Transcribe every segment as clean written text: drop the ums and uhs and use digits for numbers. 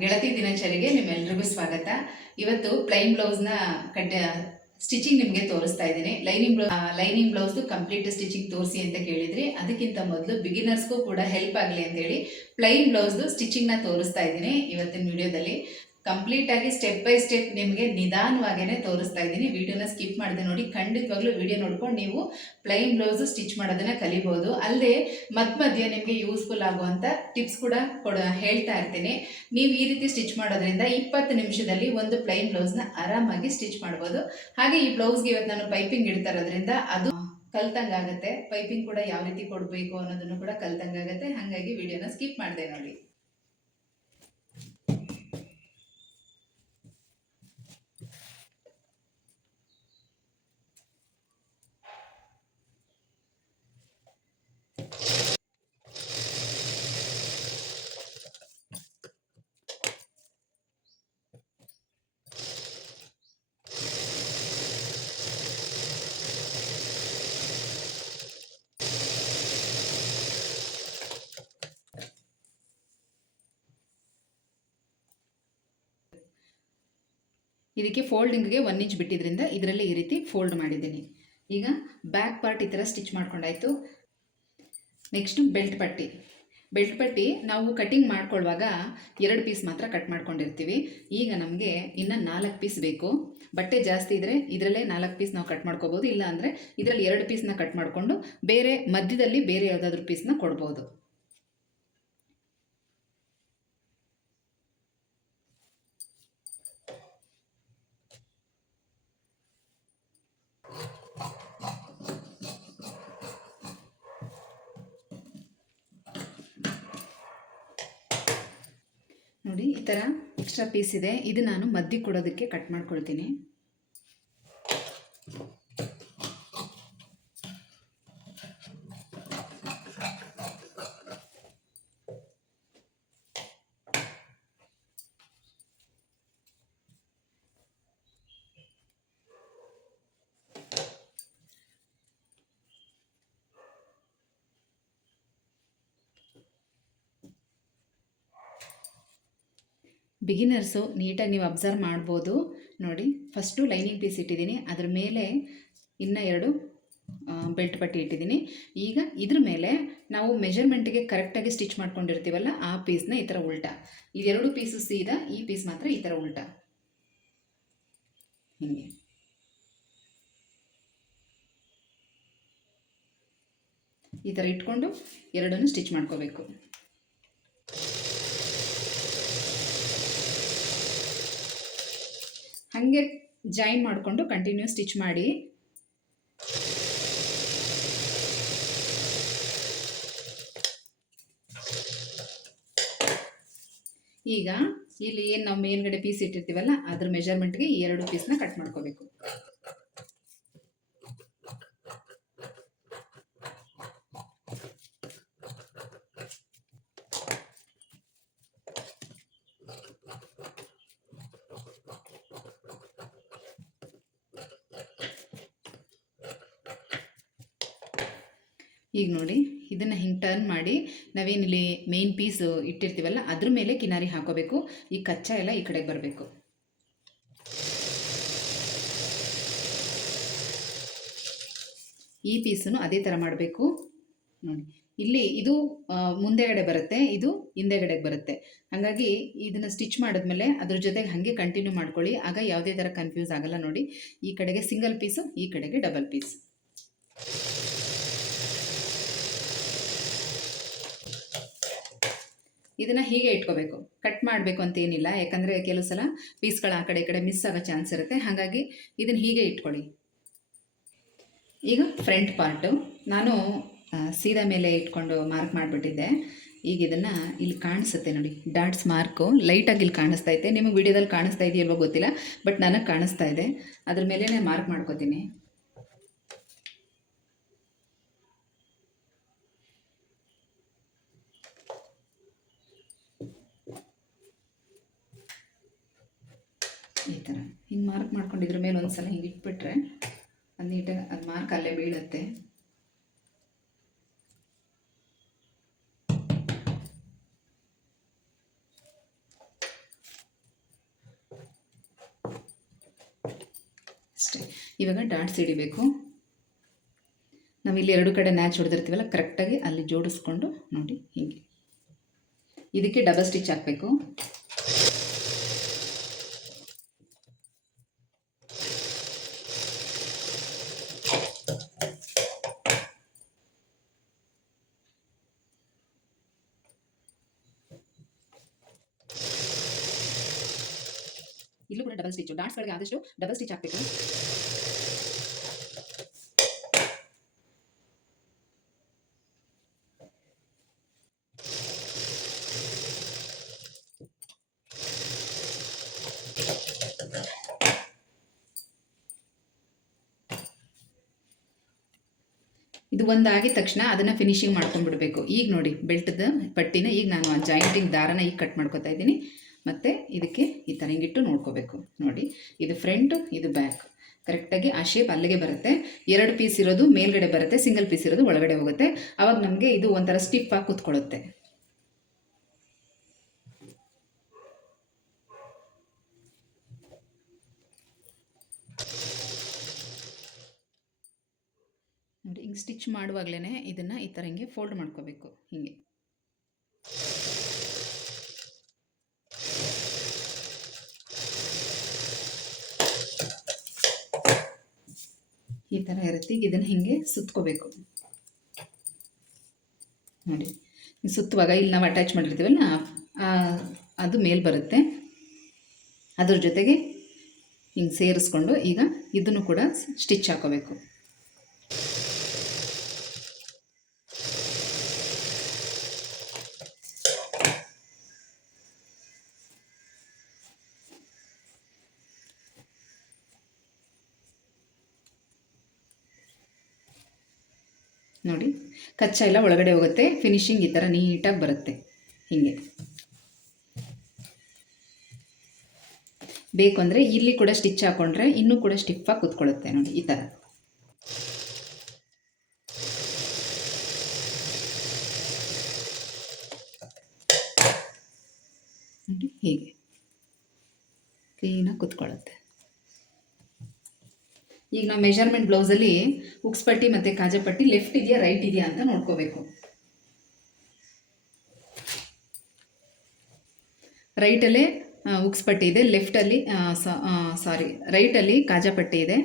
ಗೆಳತಿ ದಿನಚರಿಗೆ ನಿಮ್ಮೆಲ್ಲರಿಗೂ ಸ್ವಾಗತ. ಇವತ್ತು ಪ್ಲೈನ್ ಬ್ಲೌಸ್ನ ಸ್ಟಿಚಿಂಗ್ ನಿಮಗೆ ತೋರಿಸ್ತಾ ಇದ್ದೀನಿ. ಲೈನಿಂಗ್ ಬ್ಲೌಸ್ದು ಕಂಪ್ಲೀಟ್ ಸ್ಟಿಚಿಂಗ್ ತೋರಿಸಿ ಅಂತ ಕೇಳಿದ್ರಿ. ಅದಕ್ಕಿಂತ ಮೊದಲು ಬಿಗಿನರ್ಸ್ಗೂ ಕೂಡ ಹೆಲ್ಪ್ ಆಗಲಿ ಅಂತೇಳಿ ಪ್ಲೈನ್ ಬ್ಲೌಸ್ದು ಸ್ಟಿಚಿಂಗ್ನ ತೋರಿಸ್ತಾ ಇದ್ದೀನಿ ಇವತ್ತಿನ ವಿಡಿಯೋದಲ್ಲಿ. ಕಂಪ್ಲೀಟ್ ಆಗಿ ಸ್ಟೆಪ್ ಬೈ ಸ್ಟೆಪ್ ನಿಮಗೆ ನಿಧಾನವಾಗೇ ತೋರಿಸ್ತಾ ಇದ್ದೀನಿ. ವಿಡಿಯೋನ ಸ್ಕಿಪ್ ಮಾಡಿದೆ ನೋಡಿ. ಖಂಡಿತವಾಗ್ಲೂ ವಿಡಿಯೋ ನೋಡ್ಕೊಂಡು ನೀವು ಪ್ಲೈನ್ ಬ್ಲೌಸ್ ಸ್ಟಿಚ್ ಮಾಡೋದನ್ನ ಕಲಿಬಹುದು. ಅಲ್ಲದೆ ಮಧ್ಯ ನಿಮಗೆ ಯೂಸ್ಫುಲ್ ಆಗುವಂಥ ಟಿಪ್ಸ್ ಕೂಡ ಹೇಳ್ತಾ ಇರ್ತೀನಿ. ನೀವು ಈ ರೀತಿ ಸ್ಟಿಚ್ ಮಾಡೋದ್ರಿಂದ 20 ನಿಮಿಷದಲ್ಲಿ ಒಂದು ಪ್ಲೈನ್ ಬ್ಲೌಸ್ನ ಆರಾಮಾಗಿ ಸ್ಟಿಚ್ ಮಾಡ್ಬೋದು. ಹಾಗೆ ಈ ಬ್ಲೌಸ್ಗೆ ಇವತ್ತು ನಾನು ಪೈಪಿಂಗ್ ಇಡ್ತಾ ಇರೋದ್ರಿಂದ ಅದು ಕಲ್ತಂಗಾಗತ್ತೆ. ಪೈಪಿಂಗ್ ಕೂಡ ಯಾವ ರೀತಿ ಕೊಡಬೇಕು ಅನ್ನೋದನ್ನು ಕೂಡ ಕಲ್ತಂಗಾಗತ್ತೆ. ಹಾಗಾಗಿ ವಿಡಿಯೋನ ಸ್ಕಿಪ್ ಮಾಡಿದೆ ನೋಡಿ. ಇದಕ್ಕೆ ಫೋಲ್ಡಿಂಗ್ಗೆ 1 ಇಂಚ್ ಬಿಟ್ಟಿದ್ರಿಂದ ಇದರಲ್ಲಿ ಈ ರೀತಿ ಫೋಲ್ಡ್ ಮಾಡಿದ್ದೀನಿ. ಈಗ ಬ್ಯಾಕ್ ಪಾರ್ಟ್ ಈ ಥರ ಸ್ಟಿಚ್ ಮಾಡ್ಕೊಂಡಾಯಿತು. ನೆಕ್ಸ್ಟು ಬೆಲ್ಟ್ ಪಟ್ಟಿ ನಾವು ಕಟಿಂಗ್ ಮಾಡ್ಕೊಳ್ಳುವಾಗ 2 ಪೀಸ್ ಮಾತ್ರ ಕಟ್ ಮಾಡ್ಕೊಂಡಿರ್ತೀವಿ. ಈಗ ನಮಗೆ ಇನ್ನು 4 ಪೀಸ್ ಬೇಕು. ಬಟ್ಟೆ ಜಾಸ್ತಿ ಇದ್ದರೆ ಇದರಲ್ಲೇ 4 ಪೀಸ್ ನಾವು ಕಟ್ ಮಾಡ್ಕೋಬೋದು. ಇಲ್ಲ ಅಂದರೆ ಇದರಲ್ಲಿ 2 ಪೀಸ್ನ ಕಟ್ ಮಾಡಿಕೊಂಡು ಮಧ್ಯದಲ್ಲಿ ಬೇರೆ ಯಾವುದಾದ್ರೂ ಪೀಸ್ನ ಕೊಡ್ಬೋದು. ನೋಡಿ, ಈ ಥರ ಎಕ್ಸ್ಟ್ರಾ ಪೀಸ್ ಇದೆ. ಇದು ನಾನು ಮಧ್ಯೆ ಕೊಡೋದಕ್ಕೆ ಕಟ್ ಮಾಡ್ಕೊಳ್ತೀನಿ. ಬಿಗಿನರ್ಸು ನೀಟಾಗಿ ನೀವು ಅಬ್ಸರ್ವ್ ಮಾಡ್ಬೋದು. ನೋಡಿ, ಫಸ್ಟು ಲೈನಿಂಗ್ ಪೀಸ್ ಇಟ್ಟಿದ್ದೀನಿ, ಅದ್ರ ಮೇಲೆ ಇನ್ನೂ 2 ಬೆಲ್ಟ್ ಪಟ್ಟಿ ಇಟ್ಟಿದ್ದೀನಿ. ಈಗ ಇದ್ರ ಮೇಲೆ ನಾವು ಮೆಜರ್ಮೆಂಟಿಗೆ ಕರೆಕ್ಟಾಗಿ ಸ್ಟಿಚ್ ಮಾಡ್ಕೊಂಡಿರ್ತೀವಲ್ಲ ಆ ಪೀಸ್ನ ಈ ಥರ ಉಲ್ಟಾ, ಇದೆರಡು ಪೀಸು ಸೀದಾ, ಈ ಪೀಸ್ ಮಾತ್ರ ಈ ಥರ ಉಲ್ಟಾ, ಹೀಗೆ ಈ ಥರ ಇಟ್ಕೊಂಡು ಎರಡನ್ನು ಸ್ಟಿಚ್ ಮಾಡ್ಕೋಬೇಕು. ಹಾಗೆ ಜಾಯಿನ್ ಮಾಡಿಕೊಂಡು ಕಂಟಿನ್ಯೂ ಸ್ಟಿಚ್ ಮಾಡಿ. ಈಗ ಇಲ್ಲಿ ಏನು ನಾವು ಮೇಲ್ಗಡೆ ಪೀಸ್ ಇಟ್ಟಿರ್ತೀವಲ್ಲ ಅದ್ರ ಮೆಜರ್ಮೆಂಟ್ಗೆ ಈ 2 ಪೀಸ್ನ ಕಟ್ ಮಾಡ್ಕೋಬೇಕು. ಈಗ ನೋಡಿ, ಇದನ್ನು ಹಿಂಗೆ ಟರ್ನ್ ಮಾಡಿ ನಾವೇನಿಲ್ಲಿ ಮೇನ್ ಪೀಸ್ ಇಟ್ಟಿರ್ತೀವಲ್ಲ ಅದ್ರ ಮೇಲೆ ಕಿನಾರಿ ಹಾಕೋಬೇಕು. ಈ ಕಚ್ಚಾ ಎಲ್ಲ ಈ ಕಡೆಗೆ ಬರಬೇಕು. ಈ ಪೀಸನ್ನು ಅದೇ ಥರ ಮಾಡಬೇಕು. ನೋಡಿ, ಇಲ್ಲಿ ಇದು ಮುಂದೆಗಡೆ ಬರುತ್ತೆ, ಇದು ಹಿಂದೆಗಡೆಗೆ ಬರುತ್ತೆ. ಹಾಗಾಗಿ ಇದನ್ನು ಸ್ಟಿಚ್ ಮಾಡಿದ್ಮೇಲೆ ಅದ್ರ ಜೊತೆಗೆ ಹಾಗೆ ಕಂಟಿನ್ಯೂ ಮಾಡ್ಕೊಳ್ಳಿ. ಆಗ ಯಾವುದೇ ಥರ ಕನ್ಫ್ಯೂಸ್ ಆಗಲ್ಲ. ನೋಡಿ, ಈ ಕಡೆಗೆ ಸಿಂಗಲ್ ಪೀಸು, ಈ ಕಡೆಗೆ ಡಬಲ್ ಪೀಸ್. ಇದನ್ನು ಹೀಗೆ ಇಟ್ಕೋಬೇಕು, ಕಟ್ ಮಾಡಬೇಕು ಅಂತ ಏನಿಲ್ಲ. ಯಾಕಂದರೆ ಕೆಲವು ಸಲ ಪೀಸ್ಗಳು ಆ ಕಡೆ ಈ ಕಡೆ ಮಿಸ್ ಆಗೋ ಚಾನ್ಸ್ ಇರುತ್ತೆ. ಹಾಗಾಗಿ ಇದನ್ನು ಹೀಗೆ ಇಟ್ಕೊಳ್ಳಿ. ಈಗ ಫ್ರಂಟ್ ಪಾರ್ಟು ನಾನು ಸೀದಾ ಮೇಲೆ ಇಟ್ಕೊಂಡು ಮಾರ್ಕ್ ಮಾಡಿಬಿಟ್ಟಿದ್ದೆ. ಈಗ ಇದನ್ನು ಇಲ್ಲಿ ಕಾಣಿಸುತ್ತೆ ನೋಡಿ, ಡಾಟ್ಸ್ ಮಾರ್ಕು ಲೈಟಾಗಿ ಇಲ್ಲಿ ಕಾಣಿಸ್ತಾ ಇದೆ. ನಿಮಗೆ ವಿಡಿಯೋದಲ್ಲಿ ಕಾಣಿಸ್ತಾ ಇದೆಯಲ್ವೋ ಗೊತ್ತಿಲ್ಲ, ಬಟ್ ನನಗೆ ಕಾಣಿಸ್ತಾ ಇದೆ. ಅದ್ರ ಮೇಲೇ ಮಾರ್ಕ್ ಮಾಡ್ಕೋತೀನಿ. ಈ ಥರ ಹಿಂಗೆ ಮಾರ್ಕ್ ಮಾಡ್ಕೊಂಡಿದ್ರ ಮೇಲೆ ಒಂದು ಸಲ ಹಿಂಗೆ ಇಟ್ಬಿಟ್ರೆ ಅದು ನೀಟಾಗಿ ಅದು ಮಾರ್ಕ್ ಅಲ್ಲೇ ಬೀಳುತ್ತೆ. ಇವಾಗ ಡಾಟ್ಸ್ ಹಿಡಿಬೇಕು. ನಾವಿಲ್ಲಿ 2 ಕಡೆ ನ್ಯಾಚ್ ಹೊಡೆದಿರ್ತೀವಲ್ಲ, ಕರೆಕ್ಟಾಗಿ ಅಲ್ಲಿ ಜೋಡಿಸ್ಕೊಂಡು ನೋಡಿ ಹೀಗೆ. ಇದಕ್ಕೆ ಡಬಲ್ ಸ್ಟಿಚ್ ಹಾಕಬೇಕು. ಇಲ್ಲೂ ಕೂಡ ಡಬಲ್ ಸ್ಟಿಚ್ಚು. ಡಾಟ್ಸ್ಗಳಿಗೆ ಆದಷ್ಟು ಡಬಲ್ ಸ್ಟಿಚ್ ಹಾಕಬೇಕು. ಇದು ಒಂದಾಗಿದ ತಕ್ಷಣ ಅದನ್ನು ಫಿನಿಶಿಂಗ್ ಮಾಡ್ಕೊಂಡ್ಬಿಡ್ಬೇಕು. ಈಗ ನೋಡಿ ಬೆಲ್ಟ್ದ ಪಟ್ಟಿನ ಈಗ ನಾನು ಆ ಜಾಯಿಂಟಿಂಗ್ ದಾರನ ಈಗ ಕಟ್ ಮಾಡ್ಕೊತಾ ಇದ್ದೀನಿ. ಮತ್ತು ಇದಕ್ಕೆ ಈ ಥರ ಹಿಂಗಿಟ್ಟು ನೋಡ್ಕೋಬೇಕು. ನೋಡಿ, ಇದು ಫ್ರಂಟು, ಇದು ಬ್ಯಾಕ್. ಕರೆಕ್ಟಾಗಿ ಆ ಶೇಪ್ ಅಲ್ಲಿಗೆ ಬರುತ್ತೆ. 2 ಪೀಸ್ ಇರೋದು ಮೇಲ್ಗಡೆ ಬರುತ್ತೆ, ಸಿಂಗಲ್ ಪೀಸ್ ಇರೋದು ಒಳಗಡೆ ಹೋಗುತ್ತೆ. ಆವಾಗ ನಮಗೆ ಇದು ಒಂಥರ ಸ್ಟಿಫ್ ಆಗಿ ಕೂತ್ಕೊಳ್ಳುತ್ತೆ. ನೋಡಿ, ಹಿಂಗೆ ಸ್ಟಿಚ್ ಮಾಡುವಾಗಲೇ ಇದನ್ನು ಈ ಥರ ಹಿಂಗೆ ಫೋಲ್ಡ್ ಮಾಡ್ಕೋಬೇಕು. ಹೀಗೆ ಈ ಥರ ಇರುತ್ತೆ. ಈಗ ಇದನ್ನು ಹಿಂಗೆ ಸುತ್ಕೋಬೇಕು. ನೋಡಿ, ಸುತ್ತುವಾಗ ಇಲ್ಲಿ ನಾವು ಅಟ್ಯಾಚ್ ಮಾಡಿರ್ತೀವಲ್ಲ ಅದು ಮೇಲೆ ಬರುತ್ತೆ. ಅದ್ರ ಜೊತೆಗೆ ಹಿಂಗೆ ಸೇರಿಸ್ಕೊಂಡು ಈಗ ಇದನ್ನು ಕೂಡ ಸ್ಟಿಚ್ ಹಾಕೋಬೇಕು. ನೋಡಿ, ಕಚ್ಚಾ ಎಲ್ಲ ಒಳಗಡೆ ಹೋಗುತ್ತೆ. ಫಿನಿಶಿಂಗ್ ಈ ಥರ ನೀಟಾಗಿ ಬರುತ್ತೆ. ಹೀಗೆ ಬೇಕು ಅಂದರೆ ಇಲ್ಲಿ ಕೂಡ ಸ್ಟಿಚ್ ಹಾಕ್ಕೊಂಡ್ರೆ ಇನ್ನೂ ಕೂಡ ಸ್ಟಿಫಾಗಿ ಕೂತ್ಕೊಳ್ಳುತ್ತೆ. ನೋಡಿ, ಈ ಥರ. ನೋಡಿ, ಹೀಗೆ ಕ್ಲೀನಾಗಿ ಕೂತ್ಕೊಳ್ಳುತ್ತೆ. ಈಗ ನಾವು ಮೆಜರ್ಮೆಂಟ್ ಬ್ಲೌಸಲ್ಲಿ ಉಕ್ಸ್ ಪಟ್ಟಿ ಮತ್ತು ಕಾಜಾ ಪಟ್ಟಿ ಲೆಫ್ಟ್ ಇದೆಯಾ ರೈಟ್ ಇದೆಯಾ ಅಂತ ನೋಡ್ಕೋಬೇಕು. ರೈಟಲ್ಲೇ ಉಕ್ಸ್ ಪಟ್ಟಿ ಇದೆ, ಲೆಫ್ಟಲ್ಲಿ ರೈಟಲ್ಲಿ ಕಾಜಾ ಪಟ್ಟಿ ಇದೆ,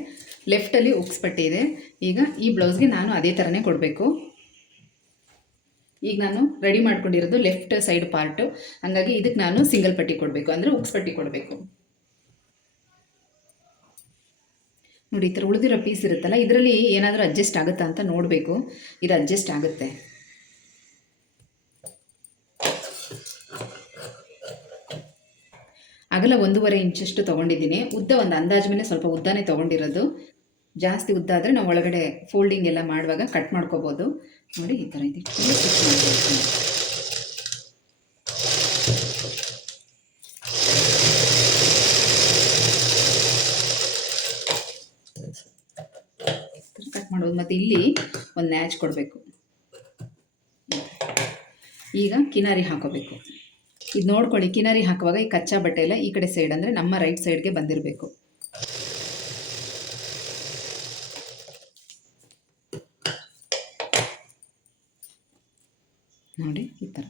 ಲೆಫ್ಟಲ್ಲಿ ಉಕ್ಸ್ ಪಟ್ಟಿ ಇದೆ. ಈಗ ಈ ಬ್ಲೌಸ್ಗೆ ನಾನು ಅದೇ ಥರನೇ ಕೊಡಬೇಕು. ಈಗ ನಾನು ರೆಡಿ ಮಾಡ್ಕೊಂಡಿರೋದು ಲೆಫ್ಟ್ ಸೈಡ್ ಪಾರ್ಟು, ಹಾಗಾಗಿ ಇದಕ್ಕೆ ನಾನು ಸಿಂಗಲ್ ಪಟ್ಟಿ ಕೊಡಬೇಕು, ಅಂದರೆ ಉಕ್ಸ್ ಪಟ್ಟಿ ಕೊಡಬೇಕು. ನೋಡಿ, ಈ ಥರ ಉಳಿದಿರೋ ಪೀಸ್ ಇರುತ್ತಲ್ಲ, ಇದರಲ್ಲಿ ಏನಾದರೂ ಅಡ್ಜಸ್ಟ್ ಆಗುತ್ತಾ ಅಂತ ನೋಡಬೇಕು. ಇದು ಅಡ್ಜಸ್ಟ್ ಆಗುತ್ತೆ. ಅಗಲ 1.5 ಇಂಚಷ್ಟು ತೊಗೊಂಡಿದ್ದೀನಿ. ಉದ್ದ ಒಂದು ಅಂದಾಜು ಮೇಲೆ ಸ್ವಲ್ಪ ಉದ್ದನೇ ತೊಗೊಂಡಿರೋದು. ಜಾಸ್ತಿ ಉದ್ದ ಆದರೆ ನಾವು ಒಳಗಡೆ ಫೋಲ್ಡಿಂಗ್ ಎಲ್ಲ ಮಾಡುವಾಗ ಕಟ್ ಮಾಡ್ಕೋಬೋದು. ನೋಡಿ, ಈ ಥರ ಇದೆ. ಸ್ಟಿಚ್ ಮಾಡ್ಕೊಳ್ತೀನಿ. ಕಟ್ ಮಾಡೋದು. ಮತ್ತು ಇಲ್ಲಿ ಒಂದು ನ್ಯಾಚ್ ಕೊಡಬೇಕು. ಈಗ ಕಿನಾರಿ ಹಾಕೋಬೇಕು. ಇದು ನೋಡ್ಕೊಳ್ಳಿ, ಕಿನಾರಿ ಹಾಕುವಾಗ ಈ ಕಚ್ಚಾ ಬಟ್ಟೆ ಎಲ್ಲ ಈ ಕಡೆ ಸೈಡ್, ಅಂದರೆ ನಮ್ಮ ರೈಟ್ ಸೈಡ್ಗೆ ಬಂದಿರಬೇಕು. ನೋಡಿ, ಈ ಥರ.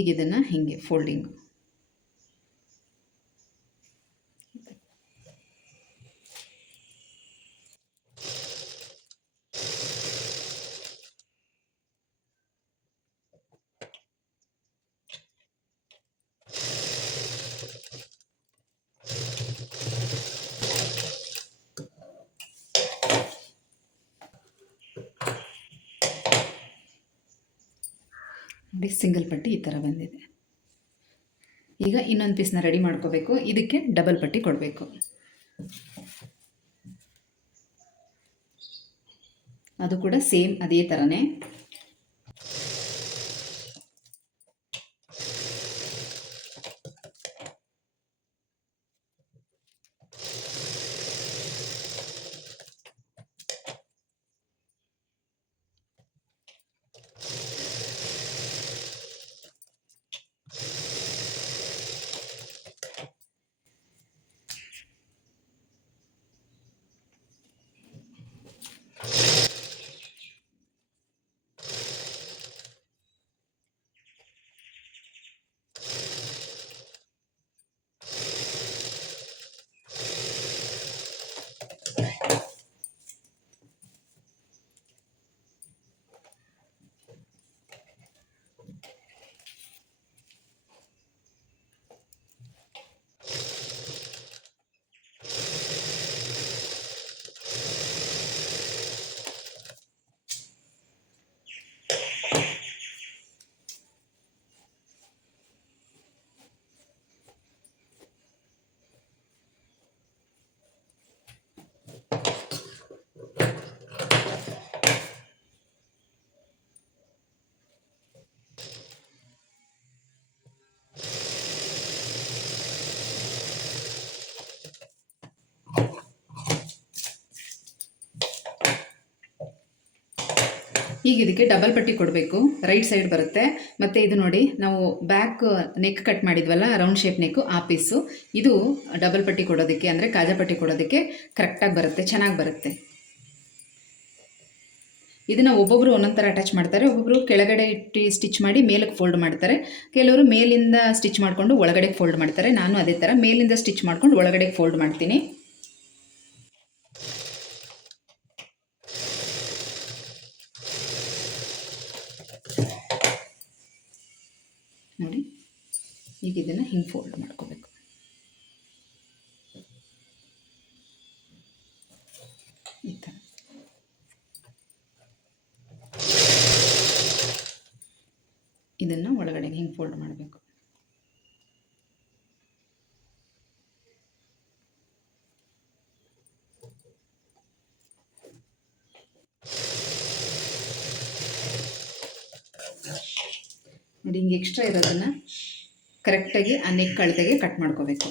ಈಗ ಇದನ್ನು ಹೀಗೆ ಫೋಲ್ಡಿಂಗು. ನೋಡಿ, ಸಿಂಗಲ್ ಪಟ್ಟಿ ಈ ಥರ ಬಂದಿದೆ. ಈಗ ಇನ್ನೊಂದು ಪೀಸ್ನ ರೆಡಿ ಮಾಡ್ಕೋಬೇಕು. ಇದಕ್ಕೆ ಡಬಲ್ ಪಟ್ಟಿ ಕೊಡಬೇಕು. ಅದು ಕೂಡ ಸೇಮ್ ಅದೇ ಥರನೇ. ಈಗ ಇದಕ್ಕೆ ಡಬಲ್ ಪಟ್ಟಿ ಕೊಡಬೇಕು. ರೈಟ್ ಸೈಡ್ ಬರುತ್ತೆ. ಮತ್ತು ಇದು ನೋಡಿ, ನಾವು ಬ್ಯಾಕ್ ನೆಕ್ ಕಟ್ ಮಾಡಿದ್ವಲ್ಲ, ರೌಂಡ್ ಶೇಪ್ ನೆಕ್ಕು, ಆ ಪೀಸು ಇದು ಡಬಲ್ ಪಟ್ಟಿ ಕೊಡೋದಕ್ಕೆ, ಅಂದರೆ ಕಾಜಾ ಪಟ್ಟಿ ಕೊಡೋದಕ್ಕೆ ಕರೆಕ್ಟಾಗಿ ಬರುತ್ತೆ, ಚೆನ್ನಾಗಿ ಬರುತ್ತೆ. ಇದನ್ನು ಒಬ್ಬೊಬ್ಬರು ಒಂದೊಂದು ಥರ ಅಟ್ಯಾಚ್ ಮಾಡ್ತಾರೆ. ಒಬ್ಬೊಬ್ಬರು ಕೆಳಗಡೆ ಇಟ್ಟು ಸ್ಟಿಚ್ ಮಾಡಿ ಮೇಲಕ್ಕೆ ಫೋಲ್ಡ್ ಮಾಡ್ತಾರೆ. ಕೆಲವರು ಮೇಲಿಂದ ಸ್ಟಿಚ್ ಮಾಡಿಕೊಂಡು ಒಳಗಡೆ ಫೋಲ್ಡ್ ಮಾಡ್ತಾರೆ. ನಾನು ಅದೇ ಥರ ಮೇಲಿಂದ ಸ್ಟಿಚ್ ಮಾಡ್ಕೊಂಡು ಒಳಗಡೆ ಫೋಲ್ಡ್ ಮಾಡ್ತೀನಿ. ನೋಡಿ, ಈಗ ಇದನ್ನು ಹಿಂಗೆ ಫೋಲ್ಡ್ ಮಾಡ್ಕೋಬೇಕು. ಈ ಥರ ಇದನ್ನು ಒಳಗಡೆ ಹಿಂಗೆ ಫೋಲ್ಡ್ ಮಾಡಬೇಕು. ನೋಡಿ, ಹಿಂಗೆ ಎಕ್ಸ್ಟ್ರಾ ಇರೋದನ್ನು ಕರೆಕ್ಟಾಗಿ ಆ ನೆಕ್ ಅಳತೆಗೆ ಕಟ್ ಮಾಡ್ಕೋಬೇಕು.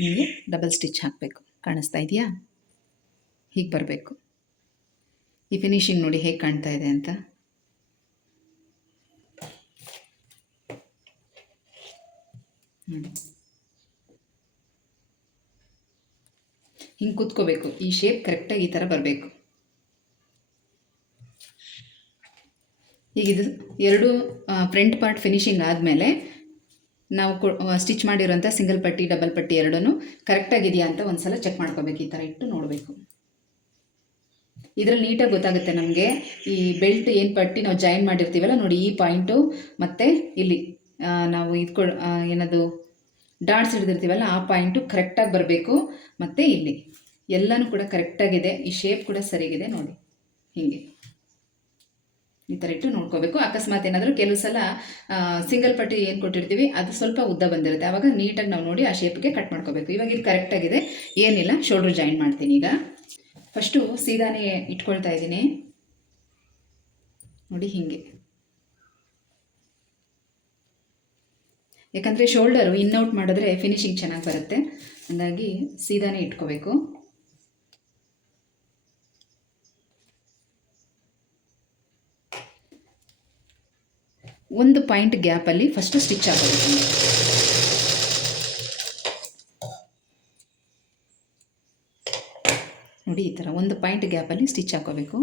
ಹೀಗೆ ಡಬಲ್ ಸ್ಟಿಚ್ ಹಾಕಬೇಕು. ಕಾಣಿಸ್ತಾ ಇದೆಯಾ? ಹೀಗೆ ಬರಬೇಕು. ಈ ಫಿನಿಶಿಂಗ್ ನೋಡಿ ಹೇಗೆ ಕಾಣ್ತಾ ಇದೆ ಅಂತ. ನೋಡಿ, ಹಿಂಗೆ ಕೂತ್ಕೋಬೇಕು. ಈ ಶೇಪ್ ಕರೆಕ್ಟಾಗಿ ಈ ಥರ ಬರಬೇಕು. ಈಗ ಇದು ಎರಡು ಫ್ರಂಟ್ ಪಾರ್ಟ್ ಫಿನಿಶಿಂಗ್ ಆದಮೇಲೆ ನಾವು ಸ್ಟಿಚ್ ಮಾಡಿರೋಂಥ ಸಿಂಗಲ್ ಪಟ್ಟಿ ಡಬಲ್ ಪಟ್ಟಿ ಎರಡೂ ಕರೆಕ್ಟಾಗಿದೆಯಾ ಅಂತ ಒಂದು ಸಲ ಚೆಕ್ ಮಾಡ್ಕೋಬೇಕು. ಈ ಥರ ಇಟ್ಟು ನೋಡಬೇಕು. ಇದರಲ್ಲಿ ನೀಟಾಗಿ ಗೊತ್ತಾಗುತ್ತೆ ನಮಗೆ. ಈ ಬೆಲ್ಟ್ ಏನು ಪಟ್ಟಿ ನಾವು ಜಾಯಿನ್ ಮಾಡಿರ್ತೀವಲ್ಲ ನೋಡಿ, ಈ ಪಾಯಿಂಟು ಮತ್ತು ಇಲ್ಲಿ ನಾವು ಏನದು ಡಾಟ್ಸ್ ಹಿಡಿದಿರ್ತೀವಲ್ಲ ಆ ಪಾಯಿಂಟು ಕರೆಕ್ಟಾಗಿ ಬರಬೇಕು. ಮತ್ತು ಇಲ್ಲಿ ಎಲ್ಲನೂ ಕೂಡ ಕರೆಕ್ಟಾಗಿದೆ. ಈ ಶೇಪ್ ಕೂಡ ಸರಿಯಾಗಿದೆ ನೋಡಿ. ಹೀಗೆ ಈ ಥರ ಇಟ್ಟು ನೋಡ್ಕೋಬೇಕು. ಅಕಸ್ಮಾತ್ ಏನಾದರೂ ಕೆಲವು ಸಲ ಸಿಂಗಲ್ ಪಟ್ಟಿ ಏನು ಕೊಟ್ಟಿರ್ತೀವಿ ಅದು ಸ್ವಲ್ಪ ಉದ್ದ ಬಂದಿರುತ್ತೆ. ಆವಾಗ ನೀಟಾಗಿ ನಾವು ನೋಡಿ ಆ ಶೇಪ್ಗೆ ಕಟ್ ಮಾಡ್ಕೋಬೇಕು. ಇವಾಗ ಇದು ಕರೆಕ್ಟಾಗಿದೆ, ಏನಿಲ್ಲ. ಶೋಲ್ಡ್ರ್ ಜಾಯಿನ್ ಮಾಡ್ತೀನಿ. ಈಗ ಫಸ್ಟು ಸೀದಾನೇ ಇಟ್ಕೊಳ್ತಾ ಇದ್ದೀನಿ ನೋಡಿ, ಹೀಗೆ. ಯಾಕಂದರೆ ಶೋಲ್ಡರು ಇನ್ಔಟ್ ಮಾಡಿದ್ರೆ ಫಿನಿಶಿಂಗ್ ಚೆನ್ನಾಗಿ ಬರುತ್ತೆ. ಹಾಗಾಗಿ ಸೀದಾನೇ ಇಟ್ಕೋಬೇಕು. ಒಂದು ಪಾಯಿಂಟ್ ಗ್ಯಾಪಲ್ಲಿ ಫಸ್ಟು ಸ್ಟಿಚ್ ಹಾಕೋಬೇಕು. ನೋಡಿ, ಈ ಥರ ಒಂದು ಪಾಯಿಂಟ್ ಗ್ಯಾಪಲ್ಲಿ ಸ್ಟಿಚ್ ಹಾಕೋಬೇಕು.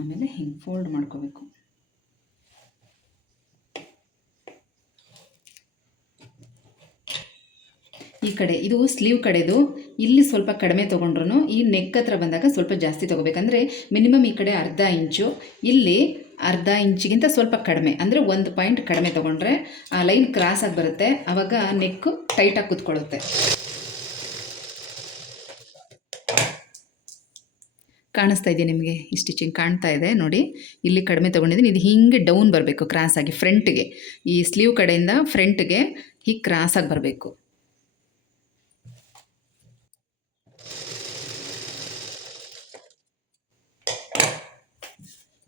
ಆಮೇಲೆ ಹಿಂಗೆ ಫೋಲ್ಡ್ ಮಾಡ್ಕೋಬೇಕು. ಈ ಕಡೆ ಇದು ಸ್ಲೀವ್ ಕಡೆದು ಇಲ್ಲಿ ಸ್ವಲ್ಪ ಕಡಿಮೆ ತೊಗೊಂಡ್ರು ಈ ನೆಕ್ ಹತ್ರ ಬಂದಾಗ ಸ್ವಲ್ಪ ಜಾಸ್ತಿ ತೊಗೋಬೇಕಂದ್ರೆ ಮಿನಿಮಮ್ ಈ ಕಡೆ ಅರ್ಧ ಇಂಚು, ಇಲ್ಲಿ ಅರ್ಧ ಇಂಚಿಗಿಂತ ಸ್ವಲ್ಪ ಕಡಿಮೆ, ಅಂದರೆ ಒಂದು ಪಾಯಿಂಟ್ ಕಡಿಮೆ ತೊಗೊಂಡ್ರೆ ಆ ಲೈನ್ ಕ್ರಾಸಾಗಿ ಬರುತ್ತೆ. ಆವಾಗ ನೆಕ್ಕು ಟೈಟಾಗಿ ಕೂತ್ಕೊಳ್ಳುತ್ತೆ. ಕಾಣಿಸ್ತಾ ಇದೆ ನಿಮಗೆ? ಈ ಸ್ಟಿಚಿಂಗ್ ಕಾಣ್ತಾ ಇದೆ ನೋಡಿ. ಇಲ್ಲಿ ಕಡಿಮೆ ತೊಗೊಂಡಿದ್ದೀನಿ. ಇದು ಹೀಗೆ ಡೌನ್ ಬರಬೇಕು ಕ್ರಾಸಾಗಿ ಫ್ರಂಟ್ಗೆ. ಈ ಸ್ಲೀವ್ ಕಡೆಯಿಂದ ಫ್ರಂಟ್ಗೆ ಹೀಗೆ ಕ್ರಾಸಾಗಿ ಬರಬೇಕು.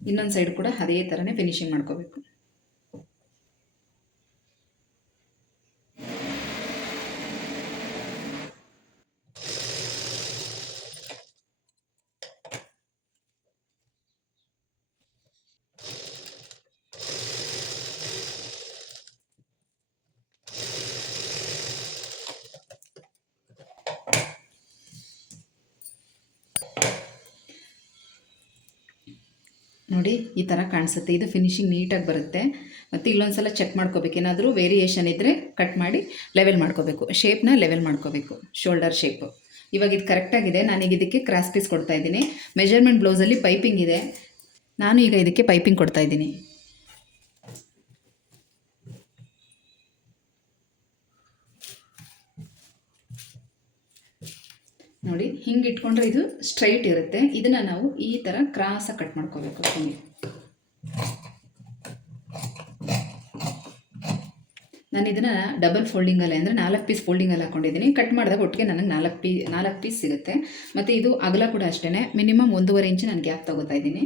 ಇನ್ನೊಂದು ಸೈಡ್ ಕೂಡ ಅದೇ ಥರನೇ ಫಿನಿಶಿಂಗ್ ಮಾಡ್ಕೋಬೇಕು. ನೋಡಿ, ಈ ಥರ ಕಾಣಿಸುತ್ತೆ. ಇದು ಫಿನಿಶಿಂಗ್ ನೀಟಾಗಿ ಬರುತ್ತೆ. ಮತ್ತು ಇಲ್ಲೊಂದು ಸಲ ಚೆಕ್ ಮಾಡ್ಕೋಬೇಕು, ಏನಾದರೂ ವೇರಿಯೇಷನ್ ಇದ್ದರೆ ಕಟ್ ಮಾಡಿ ಲೆವೆಲ್ ಮಾಡ್ಕೋಬೇಕು. ಶೇಪ್ನ ಲೆವೆಲ್ ಮಾಡ್ಕೋಬೇಕು, ಶೋಲ್ಡರ್ ಶೇಪು. ಇವಾಗ ಇದು ಕರೆಕ್ಟಾಗಿದೆ. ನಾನೀಗ ಇದಕ್ಕೆ ಕ್ರಾಸ್ ಪೀಸ್ ಕೊಡ್ತಾಯಿದ್ದೀನಿ. ಮೆಜರ್ಮೆಂಟ್ ಬ್ಲೌಸಲ್ಲಿ ಪೈಪಿಂಗ್ ಇದೆ. ನಾನು ಈಗ ಇದಕ್ಕೆ ಪೈಪಿಂಗ್ ಕೊಡ್ತಾಯಿದ್ದೀನಿ. ನೋಡಿ, ಹಿಂಗೆ ಇಟ್ಕೊಂಡ್ರೆ ಇದು ಸ್ಟ್ರೈಟ್ ಇರುತ್ತೆ. ಇದನ್ನು ನಾವು ಈ ಥರ ಕ್ರಾಸಾಗಿ ಕಟ್ ಮಾಡ್ಕೋಬೇಕು. ಹಿಂಗೆ ನಾನು ಇದನ್ನು ಡಬಲ್ ಫೋಲ್ಡಿಂಗಲ್ಲಿ, ಅಂದರೆ 4 ಪೀಸ್ ಫೋಲ್ಡಿಂಗಲ್ಲಿ ಹಾಕ್ಕೊಂಡಿದ್ದೀನಿ. ಕಟ್ ಮಾಡಿದಾಗ ಒಟ್ಟಿಗೆ ನನಗೆ 4 ಪೀಸ್ ಸಿಗುತ್ತೆ. ಮತ್ತು ಇದು ಅಗಲ ಕೂಡ ಅಷ್ಟೇ, ಮಿನಿಮಮ್ 1.5 ಇಂಚು ನಾನು ಗ್ಯಾಪ್ ತೊಗೋತಾ ಇದ್ದೀನಿ.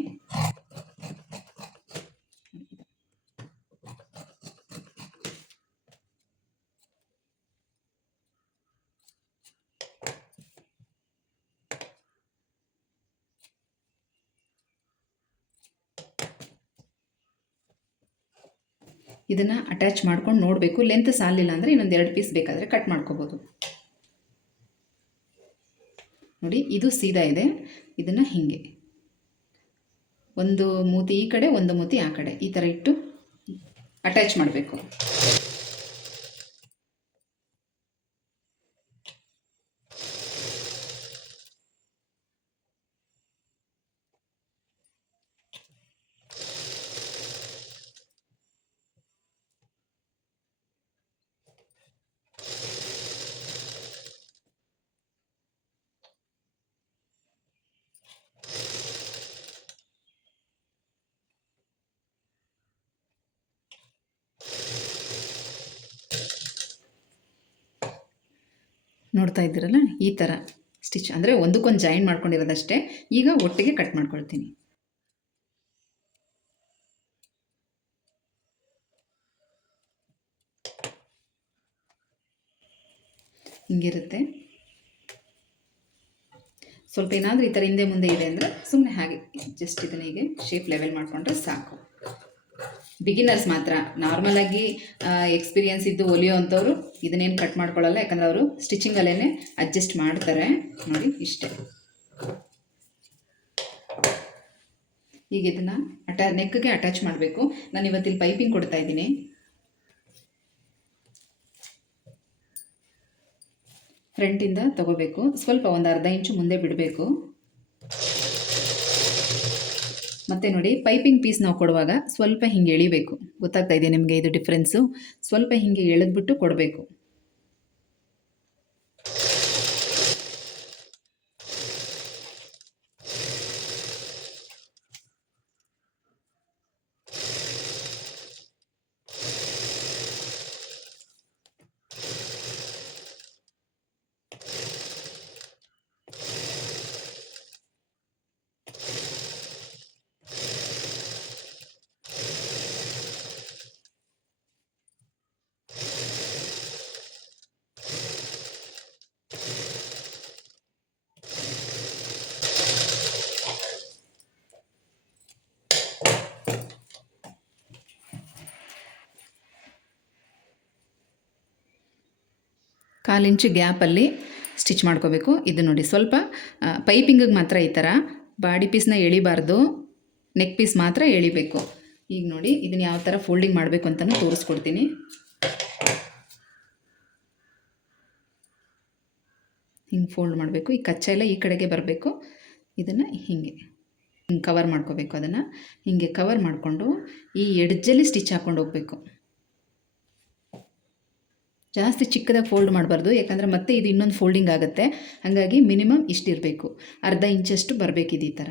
ಇದನ್ನು ಅಟ್ಯಾಚ್ ಮಾಡ್ಕೊಂಡು ನೋಡಬೇಕು. ಲೆಂತ್ ಸಾಲಿಲ್ಲ ಅಂದರೆ ಇನ್ನೊಂದು 2 ಪೀಸ್ ಬೇಕಾದರೆ ಕಟ್ ಮಾಡ್ಕೋಬೋದು. ನೋಡಿ ಇದು ಸೀದಾ ಇದೆ. ಇದನ್ನು ಹೀಗೆ ಒಂದು ಮೂತಿ ಈ ಕಡೆ ಒಂದು ಮೂತಿ ಆ ಕಡೆ ಈ ಥರ ಇಟ್ಟು ಅಟ್ಯಾಚ್ ಮಾಡಬೇಕು. ನೋಡ್ತಾ ಇದ್ದೀರಲ್ಲ, ಈ ಥರ ಸ್ಟಿಚ್ ಅಂದರೆ ಒಂದಕ್ಕೊಂದು ಜಾಯಿನ್ ಮಾಡ್ಕೊಂಡಿರೋದಷ್ಟೇ. ಈಗ ಒಟ್ಟಿಗೆ ಕಟ್ ಮಾಡ್ಕೊಳ್ತೀನಿ. ಹಿಂಗಿರುತ್ತೆ. ಸ್ವಲ್ಪ ಏನಾದರೂ ಈ ಥರ ಹಿಂದೆ ಮುಂದೆ ಇದೆ ಅಂದರೆ ಸುಮ್ಮನೆ ಹಾಗೆ ಜಸ್ಟ್ ಇದನ್ನ ಹೀಗೆ ಶೇಪ್ ಲೆವೆಲ್ ಮಾಡಿಕೊಂಡ್ರೆ ಸಾಕು. ಬಿಗಿನರ್ಸ್ ಮಾತ್ರ. ನಾರ್ಮಲಾಗಿ ಎಕ್ಸ್ಪೀರಿಯನ್ಸ್ ಇದ್ದು ಹೊಲಿಯೋ ಅಂಥವ್ರು ಇದನ್ನೇನು ಕಟ್ ಮಾಡ್ಕೊಳ್ಳಲ್ಲ, ಯಾಕಂದರೆ ಅವರು ಸ್ಟಿಚಿಂಗಲ್ಲೇ ಅಡ್ಜಸ್ಟ್ ಮಾಡ್ತಾರೆ. ನೋಡಿ ಇಷ್ಟೇ. ಈಗ ಇದನ್ನು ನೆಕ್ಗೆ ಅಟ್ಯಾಚ್ ಮಾಡಬೇಕು. ನಾನು ಇವತ್ತಿಲ್ಲಿ ಪೈಪಿಂಗ್ ಕೊಡ್ತಾ ಇದ್ದೀನಿ. ಫ್ರಂಟಿಂದ ತಗೋಬೇಕು. ಸ್ವಲ್ಪ ಒಂದು ಅರ್ಧ ಇಂಚು ಮುಂದೆ ಬಿಡಬೇಕು. ಮತ್ತು ನೋಡಿ ಪೈಪಿಂಗ್ ಪೀಸ್ ನಾವು ಕೊಡುವಾಗ ಸ್ವಲ್ಪ ಹಿಂಗೆ ಎಳಿಬೇಕು. ಗೊತ್ತಾಗ್ತಾ ಇದೆ ನಿಮಗೆ ಇದು ಡಿಫ್ರೆನ್ಸು? ಸ್ವಲ್ಪ ಹಿಂಗೆ ಎಳೆದ್ಬಿಟ್ಟು ಕೊಡಬೇಕು. ಕಾಲು ಇಂಚು ಗ್ಯಾಪಲ್ಲಿ ಸ್ಟಿಚ್ ಮಾಡ್ಕೋಬೇಕು. ಇದು ನೋಡಿ ಸ್ವಲ್ಪ ಪೈಪಿಂಗಿಗೆ ಮಾತ್ರ ಈ ಥರ ಬಾಡಿ ಪೀಸ್ನ ಎಳಿಬಾರ್ದು, ನೆಕ್ ಪೀಸ್ ಮಾತ್ರ ಎಳಿಬೇಕು. ಈಗ ನೋಡಿ ಇದನ್ನು ಯಾವ ಥರ ಫೋಲ್ಡಿಂಗ್ ಮಾಡಬೇಕು ಅಂತಲೂ ತೋರಿಸ್ಕೊಡ್ತೀನಿ. ಹಿಂಗೆ ಫೋಲ್ಡ್ ಮಾಡಬೇಕು. ಈ ಕಚ್ಚಾ ಎಲ್ಲ ಈ ಕಡೆಗೆ ಬರಬೇಕು. ಇದನ್ನು ಹಿಂಗೆ ಕವರ್ ಮಾಡ್ಕೋಬೇಕು. ಅದನ್ನು ಹೀಗೆ ಕವರ್ ಮಾಡಿಕೊಂಡು ಈ ಎಡ್ಜಲ್ಲಿ ಸ್ಟಿಚ್ ಹಾಕ್ಕೊಂಡು ಹೋಗಬೇಕು. ಜಾಸ್ತಿ ಚಿಕ್ಕದಾಗಿ ಫೋಲ್ಡ್ ಮಾಡಬಾರ್ದು, ಯಾಕಂದರೆ ಮತ್ತೆ ಇದು ಇನ್ನೊಂದು ಫೋಲ್ಡಿಂಗ್ ಆಗುತ್ತೆ. ಹಾಗಾಗಿ ಮಿನಿಮಮ್ ಇಷ್ಟಿರಬೇಕು, ಅರ್ಧ ಇಂಚಷ್ಟು ಬರಬೇಕಿದೆ ಈ ಥರ.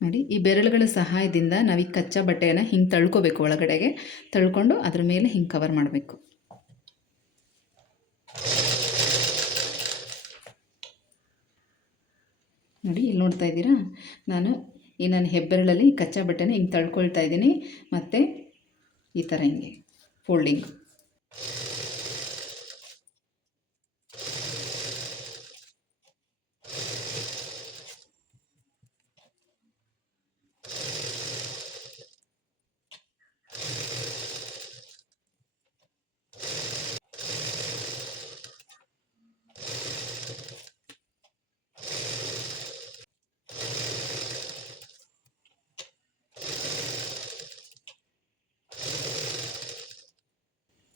ನೋಡಿ ಈ ಬೆರಳುಗಳ ಸಹಾಯದಿಂದ ನಾವು ಈ ಕಚ್ಚಾ ಬಟ್ಟೆಯನ್ನು ಹಿಂಗೆ ತಳ್ಕೋಬೇಕು. ಒಳಗಡೆಗೆ ತಳ್ಕೊಂಡು ಅದ್ರ ಮೇಲೆ ಹಿಂಗೆ ಕವರ್ ಮಾಡಬೇಕು. ನೋಡಿ ಇಲ್ಲಿ ನೋಡ್ತಾ ಇದ್ದೀರಾ, ನಾನು ಹೆಬ್ಬೆರಳಲ್ಲಿ ಕಚ್ಚಾ ಬಟ್ಟೆನ ಹಿಂಗೆ ತಳ್ಕೊಳ್ತಾ ಇದ್ದೀನಿ. ಮತ್ತು ಈ ಥರ ಹಿಂಗೆ ಫೋಲ್ಡಿಂಗ್.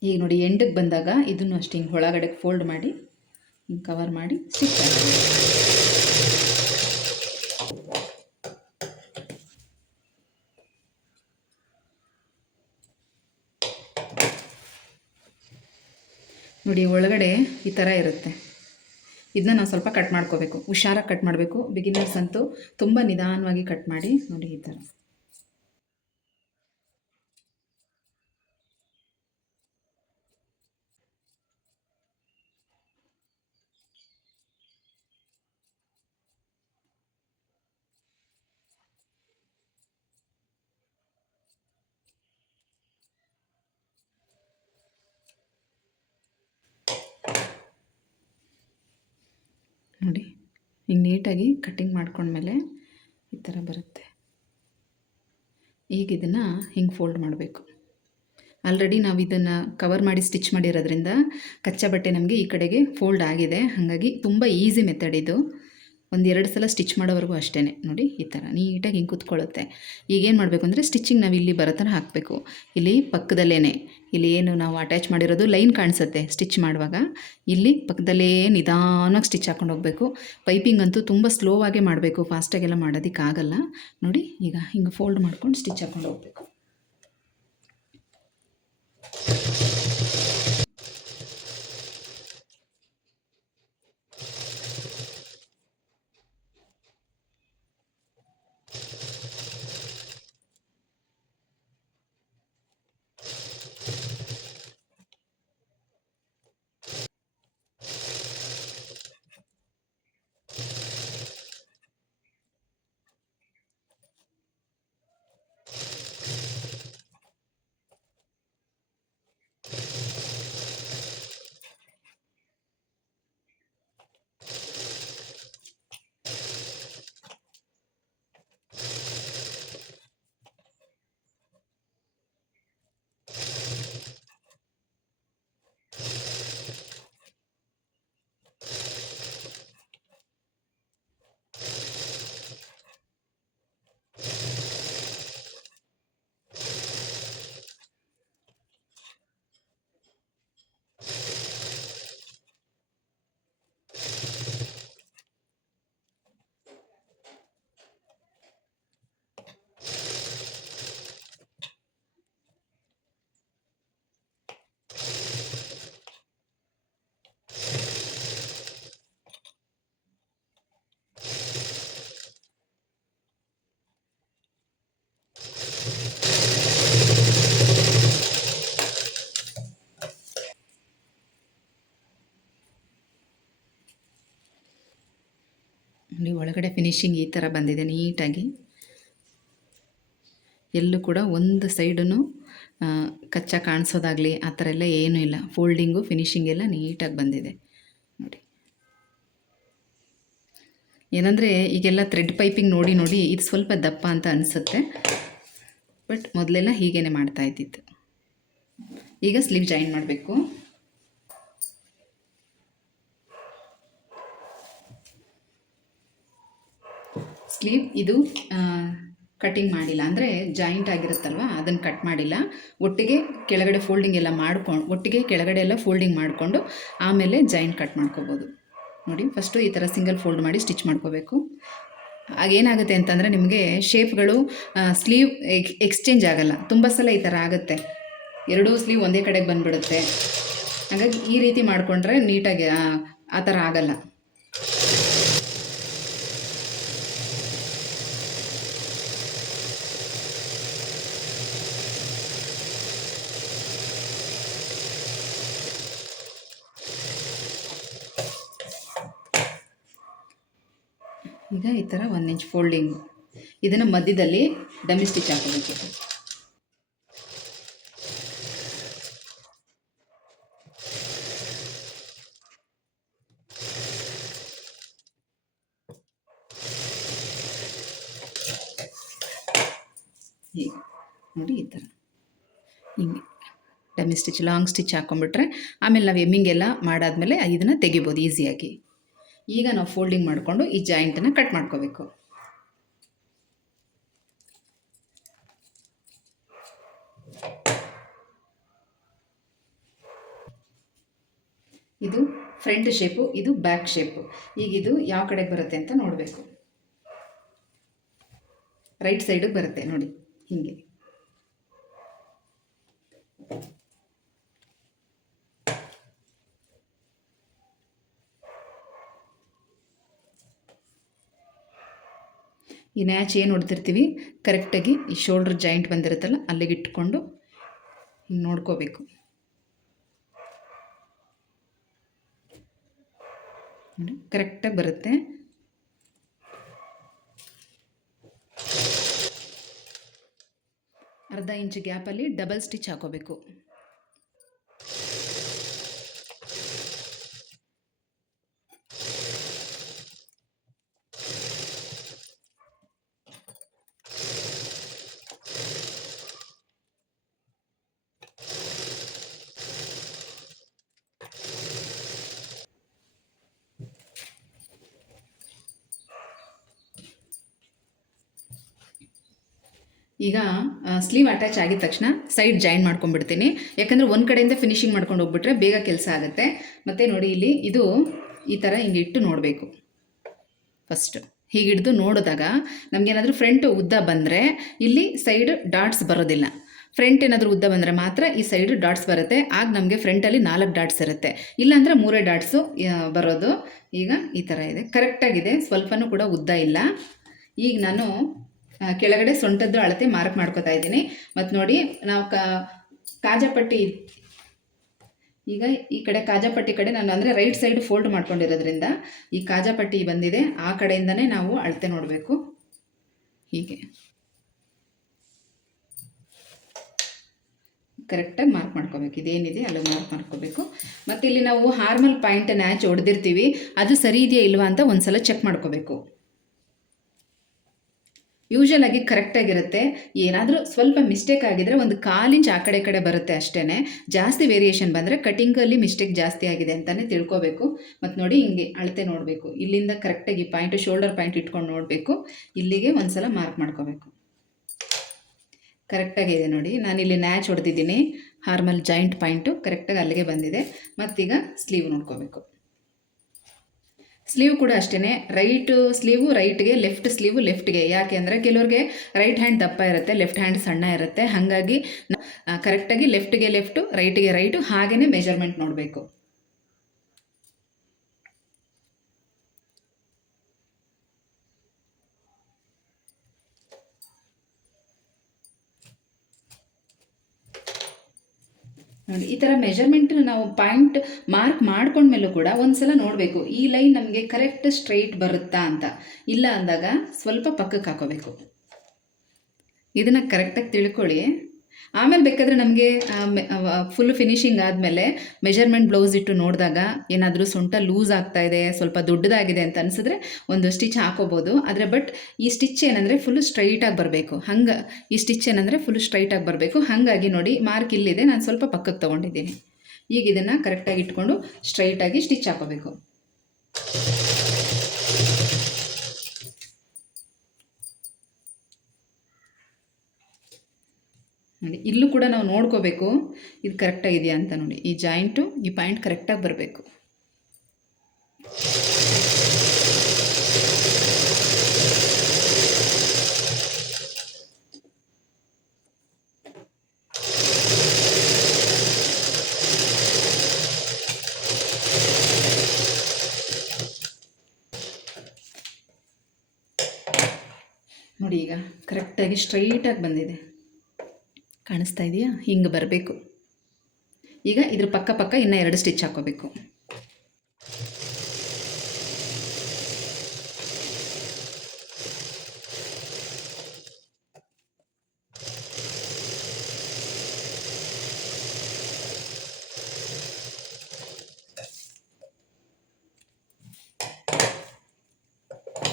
ಈಗ ನೋಡಿ ಎಂಡಿಗೆ ಬಂದಾಗ ಇದನ್ನು ಅಷ್ಟು ಹಿಂಗೆ ಒಳಗಡೆ ಫೋಲ್ಡ್ ಮಾಡಿ ಹಿಂಗೆ ಕವರ್ ಮಾಡಿ ಸ್ಟಿಚ್ ಮಾಡಿ. ನೋಡಿ ಒಳಗಡೆ ಈ ಥರ ಇರುತ್ತೆ. ಇದನ್ನ ನಾವು ಸ್ವಲ್ಪ ಕಟ್ ಮಾಡ್ಕೋಬೇಕು, ಹುಷಾರಾಗಿ ಕಟ್ ಮಾಡಬೇಕು. ಬಿಗಿನರ್ಸ್ ಅಂತೂ ತುಂಬ ನಿಧಾನವಾಗಿ ಕಟ್ ಮಾಡಿ. ನೋಡಿ ಈ ಥರ. ನೋಡಿ ಹಿಂಗೆ ನೀಟಾಗಿ ಕಟ್ಟಿಂಗ್ ಮಾಡ್ಕೊಂಡ್ಮೇಲೆ ಈ ಥರ ಬರುತ್ತೆ. ಈಗ ಇದನ್ನು ಹಿಂಗೆ ಫೋಲ್ಡ್ ಮಾಡಬೇಕು. ಆಲ್ರೆಡಿ ನಾವು ಇದನ್ನು ಕವರ್ ಮಾಡಿ ಸ್ಟಿಚ್ ಮಾಡಿರೋದ್ರಿಂದ ಕಚ್ಚಾ ಬಟ್ಟೆ ನಮಗೆ ಈ ಕಡೆಗೆ ಫೋಲ್ಡ್ ಆಗಿದೆ. ಹಾಗಾಗಿ ತುಂಬ ಈಸಿ ಮೆಥಡ್ ಇದು. ಒಂದೆರಡು ಸಲ ಸ್ಟಿಚ್ ಮಾಡೋವರೆಗೂ ಅಷ್ಟೇ. ನೋಡಿ ಈ ಥರ ನೀಟಾಗಿ ಹಿಂಗೆ ಕೂತ್ಕೊಳ್ಳುತ್ತೆ. ಈಗೇನು ಮಾಡಬೇಕು ಅಂದರೆ ಸ್ಟಿಚಿಂಗ್ ನಾವು ಇಲ್ಲಿ ಬರೋ ಥರ ಹಾಕಬೇಕು. ಇಲ್ಲಿ ಪಕ್ಕದಲ್ಲೇ ಇಲ್ಲಿ ಏನು ನಾವು ಅಟ್ಯಾಚ್ ಮಾಡಿರೋದು ಲೈನ್ ಕಾಣಿಸುತ್ತೆ ಸ್ಟಿಚ್ ಮಾಡುವಾಗ. ಇಲ್ಲಿ ಪಕ್ಕದಲ್ಲೇ ನಿಧಾನವಾಗಿ ಸ್ಟಿಚ್ ಹಾಕೊಂಡು ಹೋಗಬೇಕು. ಪೈಪಿಂಗ್ ಅಂತೂ ತುಂಬ ಸ್ಲೋವಾಗೇ ಮಾಡಬೇಕು, ಫಾಸ್ಟಾಗೆಲ್ಲ ಮಾಡೋದಕ್ಕಾಗಲ್ಲ. ನೋಡಿ ಈಗ ಹಿಂಗೆ ಫೋಲ್ಡ್ ಮಾಡ್ಕೊಂಡು ಸ್ಟಿಚ್ ಹಾಕೊಂಡು ಹೋಗಬೇಕು. ನೋಡಿ ಒಳಗಡೆ ಫಿನಿಶಿಂಗ್ ಈ ಥರ ಬಂದಿದೆ ನೀಟಾಗಿ. ಎಲ್ಲೂ ಕೂಡ ಒಂದು ಸೈಡೂ ಕಚ್ಚಾ ಕಾಣಿಸೋದಾಗಲಿ ಆ ಥರ ಎಲ್ಲ ಏನೂ ಇಲ್ಲ. ಫೋಲ್ಡಿಂಗು ಫಿನಿಶಿಂಗ್ ಎಲ್ಲ ನೀಟಾಗಿ ಬಂದಿದೆ ನೋಡಿ. ಏನಂದರೆ ಈಗೆಲ್ಲ ಥ್ರೆಡ್ ಪೈಪಿಂಗ್ ನೋಡಿ ನೋಡಿ ಇದು ಸ್ವಲ್ಪ ದಪ್ಪ ಅಂತ ಅನಿಸುತ್ತೆ, ಬಟ್ ಮೊದಲೆಲ್ಲ ಹೀಗೇ ಮಾಡ್ತಾ ಇದ್ದಿದ್ದು. ಈಗ ಸ್ಲೀವ್ ಜಾಯಿನ್ ಮಾಡಬೇಕು. ಸ್ಲೀವ್ ಇದು ಕಟಿಂಗ್ ಮಾಡಿಲ್ಲ, ಅಂದರೆ ಜಾಯಿಂಟ್ ಆಗಿರುತ್ತಲ್ವ ಅದನ್ನು ಕಟ್ ಮಾಡಿಲ್ಲ. ಒಟ್ಟಿಗೆ ಕೆಳಗಡೆ ಫೋಲ್ಡಿಂಗ್ ಎಲ್ಲ ಮಾಡ್ಕೊಂಡು ಒಟ್ಟಿಗೆ ಕೆಳಗಡೆ ಎಲ್ಲ ಫೋಲ್ಡಿಂಗ್ ಮಾಡಿಕೊಂಡು ಆಮೇಲೆ ಜಾಯಿಂಟ್ ಕಟ್ ಮಾಡ್ಕೋಬೋದು. ನೋಡಿ ಫಸ್ಟು ಈ ಥರ ಸಿಂಗಲ್ ಫೋಲ್ಡ್ ಮಾಡಿ ಸ್ಟಿಚ್ ಮಾಡ್ಕೋಬೇಕು. ಆಗೇನಾಗುತ್ತೆ ಅಂತಂದರೆ ನಿಮಗೆ ಶೇಪ್ಗಳು ಸ್ಲೀವ್ ಎಕ್ಸ್ಚೇಂಜ್ ಆಗೋಲ್ಲ. ತುಂಬ ಸಲ ಈ ಥರ ಆಗುತ್ತೆ, ಎರಡೂ ಸ್ಲೀವ್ ಒಂದೇ ಕಡೆಗೆ ಬಂದುಬಿಡುತ್ತೆ. ಹಾಗಾಗಿ ಈ ರೀತಿ ಮಾಡಿಕೊಂಡ್ರೆ ನೀಟಾಗಿ ಆ ಥರ ಆಗಲ್ಲ. ಈಗ ಈ ಥರ 1 ಇಂಚ್ ಫೋಲ್ಡಿಂಗ್, ಇದನ್ನು ಮಧ್ಯದಲ್ಲಿ ಡಮ್ಮಿ ಸ್ಟಿಚ್ ಹಾಕೋಬೇಕು. ಈಗ ನೋಡಿ ಈ ಥರ ಹಿಂಗೆ ಡಮ್ಮಿ ಸ್ಟಿಚ್ ಲಾಂಗ್ ಸ್ಟಿಚ್ ಹಾಕ್ಕೊಂಬಿಟ್ರೆ ಆಮೇಲೆ ನಾವು ಎಮ್ಮಿಂಗ್ ಎಲ್ಲ ಮಾಡಾದ್ಮೇಲೆ ಇದನ್ನು ತೆಗಿಬೋದು ಈಸಿಯಾಗಿ. ಈಗ ನಾವು ಫೋಲ್ಡಿಂಗ್ ಮಾಡಿಕೊಂಡು ಈ ಜಾಯಿಂಟನ್ನು ಕಟ್ ಮಾಡ್ಕೋಬೇಕು. ಇದು ಫ್ರಂಟ್ ಶೇಪು, ಇದು ಬ್ಯಾಕ್ ಶೇಪು. ಈಗ ಇದು ಯಾವ ಕಡೆಗೆ ಬರುತ್ತೆ ಅಂತ ನೋಡಬೇಕು. ರೈಟ್ ಸೈಡಿಗೆ ಬರುತ್ತೆ ನೋಡಿ ಹೀಗೆ. ಈ ನ್ಯಾಚ್ ಏನು ಹೊಡ್ತಿರ್ತೀವಿ ಕರೆಕ್ಟಾಗಿ ಈ ಶೋಲ್ಡ್ರ್ ಜಾಯಿಂಟ್ ಬಂದಿರುತ್ತಲ್ಲ ಅಲ್ಲಿಗೆ ಇಟ್ಕೊಂಡು ಹಿಂಗೆ ನೋಡ್ಕೋಬೇಕು. ಕರೆಕ್ಟಾಗಿ ಬರುತ್ತೆ. ಅರ್ಧ ಇಂಚ್ ಗ್ಯಾಪಲ್ಲಿ ಡಬಲ್ ಸ್ಟಿಚ್ ಹಾಕೋಬೇಕು. ಈಗ ಸ್ಲೀವ್ ಅಟ್ಯಾಚ್ ಆಗಿದ ತಕ್ಷಣ ಸೈಡ್ ಜಾಯಿನ್ ಮಾಡ್ಕೊಂಡ್ಬಿಡ್ತೀನಿ. ಯಾಕಂದರೆ ಒಂದು ಕಡೆಯಿಂದ ಫಿನಿಶಿಂಗ್ ಮಾಡ್ಕೊಂಡು ಹೋಗ್ಬಿಟ್ರೆ ಬೇಗ ಕೆಲಸ ಆಗುತ್ತೆ. ಮತ್ತು ನೋಡಿ ಇಲ್ಲಿ ಇದು ಈ ಥರ ಹಿಂಗೆ ಇಟ್ಟು ನೋಡಬೇಕು. ಫಸ್ಟು ಹೀಗೆ ಹಿಡಿದು ನೋಡಿದಾಗ ನಮಗೇನಾದರೂ ಫ್ರಂಟ್ ಉದ್ದ ಬಂದರೆ ಇಲ್ಲಿ ಸೈಡ್ ಡಾಟ್ಸ್ ಬರೋದಿಲ್ಲ. ಫ್ರಂಟ್ ಏನಾದರೂ ಉದ್ದ ಬಂದರೆ ಮಾತ್ರ ಈ ಸೈಡ್ ಡಾಟ್ಸ್ ಬರುತ್ತೆ. ಆಗ ನಮಗೆ ಫ್ರಂಟಲ್ಲಿ 4 ಡಾಟ್ಸ್ ಇರುತ್ತೆ, ಇಲ್ಲಾಂದರೆ 3 ಡಾಟ್ಸು ಬರೋದು. ಈಗ ಈ ಥರ ಇದೆ, ಕರೆಕ್ಟಾಗಿದೆ, ಸ್ವಲ್ಪನೂ ಕೂಡ ಉದ್ದ ಇಲ್ಲ. ಈಗ ನಾನು ಕೆಳಗಡೆ ಸೊಂಟದ್ದು ಅಳತೆ ಮಾರ್ಕ್ ಮಾಡ್ಕೋತಾ ಇದ್ದೀನಿ. ಮತ್ತು ನೋಡಿ ನಾವು ಕಾಜಾಪಟ್ಟಿ, ಈಗ ಈ ಕಡೆ ಕಾಜಾಪಟ್ಟಿ ಕಡೆ ನಾನು ಅಂದರೆ ರೈಟ್ ಸೈಡ್ ಫೋಲ್ಡ್ ಮಾಡ್ಕೊಂಡಿರೋದ್ರಿಂದ ಈ ಕಾಜಾಪಟ್ಟಿ ಬಂದಿದೆ, ಆ ಕಡೆಯಿಂದನೇ ನಾವು ಅಳತೆ ನೋಡಬೇಕು. ಹೀಗೆ ಕರೆಕ್ಟಾಗಿ ಮಾರ್ಕ್ ಮಾಡ್ಕೋಬೇಕು, ಇದೇನಿದೆ ಅಲ್ಲಿಗೆ ಮಾರ್ಕ್ ಮಾಡ್ಕೋಬೇಕು. ಮತ್ತು ಇಲ್ಲಿ ನಾವು ಹಾರ್ಮಲ್ ಪಾಯಿಂಟ್ ನ್ಯಾಚ್ ಹೊಡೆದಿರ್ತೀವಿ, ಅದು ಸರಿ ಇದೆಯಾ ಇಲ್ವಾ ಅಂತ ಒಂದು ಸಲ ಚೆಕ್ ಮಾಡ್ಕೋಬೇಕು. ಯೂಶಲಾಗಿ ಕರೆಕ್ಟಾಗಿರುತ್ತೆ. ಏನಾದರೂ ಸ್ವಲ್ಪ ಮಿಸ್ಟೇಕ್ ಆಗಿದರೆ ಒಂದು 1/4 ಇಂಚ್ ಆ ಕಡೆ ಕಡೆ ಬರುತ್ತೆ ಅಷ್ಟೇ. ಜಾಸ್ತಿ ವೇರಿಯೇಷನ್ ಬಂದರೆ ಕಟಿಂಗಲ್ಲಿ ಮಿಸ್ಟೇಕ್ ಜಾಸ್ತಿ ಆಗಿದೆ ಅಂತಲೇ ತಿಳ್ಕೊಬೇಕು. ಮತ್ತು ನೋಡಿ ಹಿಂಗೆ ಅಳತೆ ನೋಡಬೇಕು, ಇಲ್ಲಿಂದ ಕರೆಕ್ಟಾಗಿ ಪಾಯಿಂಟು ಶೋಲ್ಡರ್ ಪಾಯಿಂಟ್ ಇಟ್ಕೊಂಡು ನೋಡಬೇಕು. ಇಲ್ಲಿಗೆ ಒಂದು ಸಲ ಮಾರ್ಕ್ ಮಾಡ್ಕೋಬೇಕು. ಕರೆಕ್ಟಾಗಿದೆ ನೋಡಿ, ನಾನಿಲ್ಲಿ ನ್ಯಾಚ್ ಹೊಡೆದಿದ್ದೀನಿ, ಹಾರ್ಮಲ್ ಜಾಯಿಂಟ್ ಪಾಯಿಂಟು ಕರೆಕ್ಟಾಗಿ ಅಲ್ಲಿಗೆ ಬಂದಿದೆ. ಮತ್ತೀಗ ಸ್ಲೀವ್ ನೋಡ್ಕೋಬೇಕು. ಸ್ಲೀವ್ ಕೂಡ ಅಷ್ಟೇ, ರೈಟ್ ಸ್ಲೀವು ರೈಟ್ಗೆ, ಲೆಫ್ಟ್ ಸ್ಲೀವು ಲೆಫ್ಟ್ಗೆ. ಯಾಕೆ ಅಂದರೆ ಕೆಲವ್ರಿಗೆ ರೈಟ್ ಹ್ಯಾಂಡ್ ದಪ್ಪ ಇರುತ್ತೆ, ಲೆಫ್ಟ್ ಹ್ಯಾಂಡ್ ಸಣ್ಣ ಇರುತ್ತೆ. ಹಾಗಾಗಿ ಕರೆಕ್ಟಾಗಿ ಲೆಫ್ಟ್ಗೆ ಲೆಫ್ಟು, ರೈಟ್ಗೆ ರೈಟು, ಹಾಗೆಯೇ ಮೆಜರ್ಮೆಂಟ್ ನೋಡಬೇಕು. ನೋಡಿ ಈ ಥರ ಮೆಜರ್ಮೆಂಟ್ ನಾವು ಪಾಯಿಂಟ್ ಮಾರ್ಕ್ ಮಾಡ್ಕೊಂಡ್ಮೇಲೂ ಕೂಡ ಒಂದು ಸಲ ನೋಡಬೇಕು, ಈ ಲೈನ್ ನಮಗೆ ಕರೆಕ್ಟ್ ಸ್ಟ್ರೈಟ್ ಬರುತ್ತಾ ಅಂತ. ಇಲ್ಲ ಅಂದಾಗ ಸ್ವಲ್ಪ ಪಕ್ಕಕ್ಕೆ ಹಾಕೋಬೇಕು. ಇದನ್ನು ಕರೆಕ್ಟಾಗಿ ತಿಳ್ಕೊಳ್ಳಿ. ಆಮೇಲೆ ಬೇಕಾದರೆ ನಮಗೆ ಫುಲ್ ಫಿನಿಶಿಂಗ್ ಆದಮೇಲೆ ಮೆಜರ್ಮೆಂಟ್ ಬ್ಲೌಸ್ ಇಟ್ಟು ನೋಡಿದಾಗ ಏನಾದರೂ ಸೊಂಟ ಲೂಸ್ ಆಗ್ತಾಯಿದೆ, ಸ್ವಲ್ಪ ದೊಡ್ಡದಾಗಿದೆ ಅಂತ ಅನಿಸಿದ್ರೆ ಒಂದು ಸ್ಟಿಚ್ ಹಾಕೋಬೋದು. ಆದರೆ ಬಟ್ ಈ ಸ್ಟಿಚ್ ಏನಂದರೆ ಫುಲ್ಲು ಸ್ಟ್ರೈಟಾಗಿ ಬರಬೇಕು. ಈ ಸ್ಟಿಚ್ ಏನಂದರೆ ಫುಲ್ ಸ್ಟ್ರೈಟಾಗಿ ಬರಬೇಕು. ಹಾಗಾಗಿ ನೋಡಿ ಮಾರ್ಕ್ ಇಲ್ಲಿದೆ, ನಾನು ಸ್ವಲ್ಪ ಪಕ್ಕಕ್ಕೆ ತೊಗೊಂಡಿದ್ದೀನಿ. ಈಗ ಇದನ್ನು ಕರೆಕ್ಟಾಗಿ ಇಟ್ಕೊಂಡು ಸ್ಟ್ರೈಟಾಗಿ ಸ್ಟಿಚ್ ಹಾಕೋಬೇಕು. ನೋಡಿ ಇಲ್ಲೂ ಕೂಡ ನಾವು ನೋಡ್ಕೋಬೇಕು, ಇದು ಕರೆಕ್ಟಾಗಿದೆಯಾ ಅಂತ. ನೋಡಿ ಈ ಜಾಯಿಂಟು, ಈ ಪಾಯಿಂಟ್ ಕರೆಕ್ಟಾಗಿ ಬರಬೇಕು. ನೋಡಿ ಈಗ ಕರೆಕ್ಟಾಗಿ ಸ್ಟ್ರೈಟಾಗಿ ಬಂದಿದೆ, ಕಾಣಿಸ್ತಾ ಇದೆಯಾ? ಹಿಂಗೆ ಬರಬೇಕು. ಈಗ ಇದ್ರ ಪಕ್ಕ ಪಕ್ಕ ಇನ್ನೂ 2 ಸ್ಟಿಚ್ ಹಾಕೋಬೇಕು.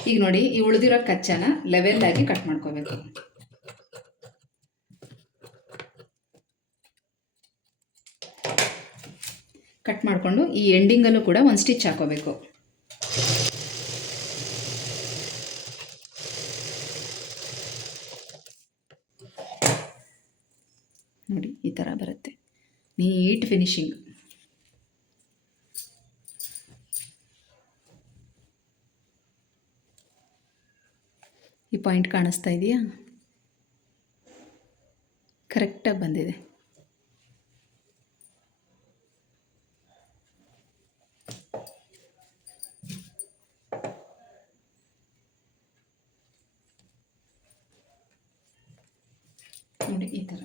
ಈಗ ನೋಡಿ ಈ ಉಳಿದಿರೋ ಕಚ್ಚನ ಲೆವೆಲ್ ಆಗಿ ಕಟ್ ಮಾಡ್ಕೋಬೇಕು. ಕಟ್ ಮಾಡಿಕೊಂಡು ಈ ಎಂಡಿಂಗಲ್ಲೂ ಕೂಡ ಒಂದು ಸ್ಟಿಚ್ ಹಾಕೋಬೇಕು. ನೋಡಿ ಈ ಥರ ಬರುತ್ತೆ, ನೀಟ್ ಫಿನಿಶಿಂಗ್. ಈ ಪಾಯಿಂಟ್ ಕಾಣಿಸ್ತಾ ಇದೆಯಾ? ಕರೆಕ್ಟಾಗಿ ಬಂದಿದೆ. ನೋಡಿ ಈ ಥರ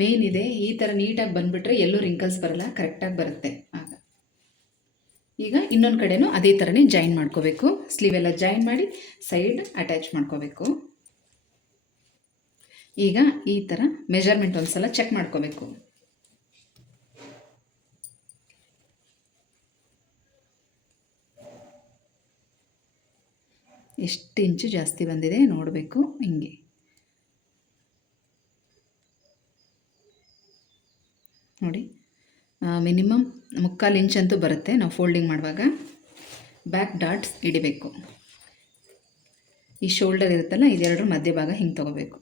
ಮೇನ್ ಇದೆ, ಈ ಥರ ನೀಟಾಗಿ ಬಂದುಬಿಟ್ರೆ ಎಲ್ಲೂ ರಿಂಕಲ್ಸ್ ಬರಲ್ಲ, ಕರೆಕ್ಟಾಗಿ ಬರುತ್ತೆ. ಆಗ ಈಗ ಇನ್ನೊಂದು ಕಡೆನೂ ಅದೇ ಥರನೇ ಜಾಯಿನ್ ಮಾಡ್ಕೋಬೇಕು. ಸ್ಲೀವ್ ಎಲ್ಲ ಜಾಯಿನ್ ಮಾಡಿ ಸೈಡ್ ಅಟ್ಯಾಚ್ ಮಾಡ್ಕೋಬೇಕು. ಈಗ ಈ ಥರ ಮೆಜರ್ಮೆಂಟ್ ಒಂದು ಸಲ ಚೆಕ್ ಮಾಡ್ಕೋಬೇಕು. ಎಷ್ಟು ಇಂಚು ಜಾಸ್ತಿ ಬಂದಿದೆ ನೋಡಬೇಕು. ಹಿಂಗೆ ನೋಡಿ ಮಿನಿಮಮ್ 3/4 ಇಂಚ್ ಅಂತೂ ಬರುತ್ತೆ ನಾವು ಫೋಲ್ಡಿಂಗ್ ಮಾಡುವಾಗ. ಬ್ಯಾಕ್ ಡಾಟ್ಸ್ ಹಿಡಿಬೇಕು. ಈ ಶೋಲ್ಡರ್ ಇರುತ್ತಲ್ಲ ಇದೆರಡರ ಮಧ್ಯಭಾಗ ಹಿಂಗೆ ತೊಗೋಬೇಕು.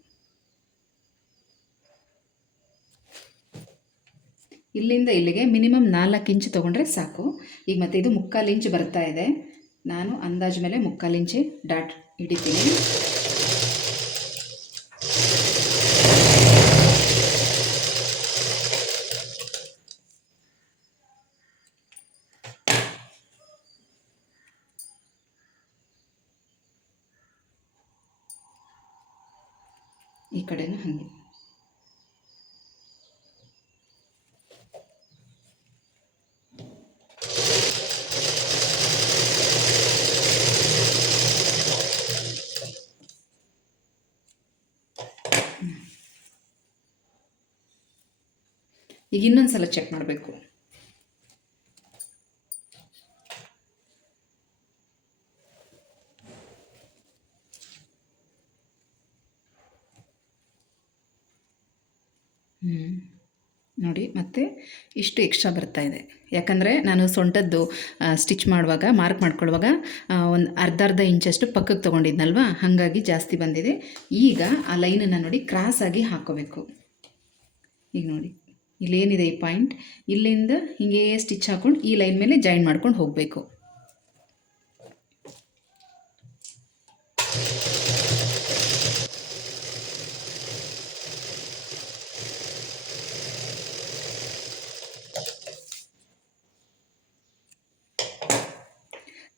ಇಲ್ಲಿಂದ ಇಲ್ಲಿಗೆ ಮಿನಿಮಮ್ 4 ಇಂಚು ತೊಗೊಂಡ್ರೆ ಸಾಕು. ಈಗ ಮತ್ತೆ ಇದು 3/4 ಇಂಚು ಬರ್ತಾ ಇದೆ. ನಾನು ಅಂದಾಜು ಮೇಲೆ 3/4 ಇಂಚು ಡಾಟ್ ಹಿಡಿತೀನಿ. ಈ ಕಡೆನೂ ಹಾಗೆ. ಈಗ ಇನ್ನೊಂದು ಸಲ ಚೆಕ್ ಮಾಡಬೇಕು. ನೋಡಿ ಮತ್ತೆ ಇಷ್ಟು ಎಕ್ಸ್ಟ್ರಾ ಬರ್ತಾ ಇದೆ. ಯಾಕಂದರೆ ನಾನು ಸೊಂಟದ್ದು ಸ್ಟಿಚ್ ಮಾಡುವಾಗ ಮಾರ್ಕ್ ಮಾಡ್ಕೊಳ್ಳುವಾಗ ಒಂದು ಅರ್ಧ ಇಂಚಷ್ಟು ಪಕ್ಕಕ್ಕೆ ತೊಗೊಂಡಿದ್ನಲ್ವ, ಹಾಗಾಗಿ ಜಾಸ್ತಿ ಬಂದಿದೆ. ಈಗ ಆ ಲೈನನ್ನು ನೋಡಿ ಕ್ರಾಸಾಗಿ ಹಾಕ್ಕೋಬೇಕು. ಈಗ ನೋಡಿ ಇಲ್ಲೇನಿದೆ ಈ ಪಾಯಿಂಟ್, ಇಲ್ಲಿಂದ ಹೀಗೆ ಸ್ಟಿಚ್ ಹಾಕ್ಕೊಂಡು ಈ ಲೈನ್ ಮೇಲೆ ಜಾಯಿನ್ ಮಾಡ್ಕೊಂಡು ಹೋಗಬೇಕು.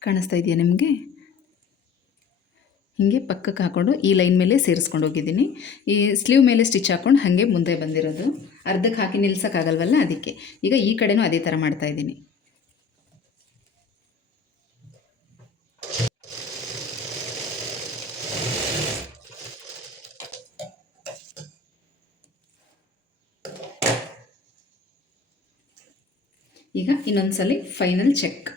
ಕಾಣಿಸ್ತಾ ಇದೆಯಾ ನಿಮಗೆ? ಹೀಗೆ ಪಕ್ಕಕ್ಕೆ ಹಾಕ್ಕೊಂಡು ಈ ಲೈನ್ ಮೇಲೆ ಸೇರಿಸ್ಕೊಂಡು ಹೋಗಿದ್ದೀನಿ. ಈ ಸ್ಲೀವ್ ಮೇಲೆ ಸ್ಟಿಚ್ ಹಾಕ್ಕೊಂಡು ಹಾಗೆ ಮುಂದೆ ಬಂದಿರೋದು. ಅರ್ಧಕ್ಕೆ ಹಾಕಿ ನಿಲ್ಸೋಕ್ಕಾಗಲ್ವಲ್ಲ, ಅದಕ್ಕೆ. ಈಗ ಈ ಕಡೆನೂ ಅದೇ ಥರ ಮಾಡ್ತಾಯಿದ್ದೀನಿ. ಈಗ ಇನ್ನೊಂದು ಸಲ ಫೈನಲ್ ಚೆಕ್.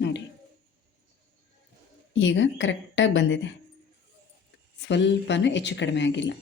ನೋಡಿ ಈಗ ಕರೆಕ್ಟಾಗಿ ಬಂದಿದೆ, ಸ್ವಲ್ಪನೂ ಹೆಚ್ಚು ಕಡಿಮೆ ಆಗಿಲ್ಲ.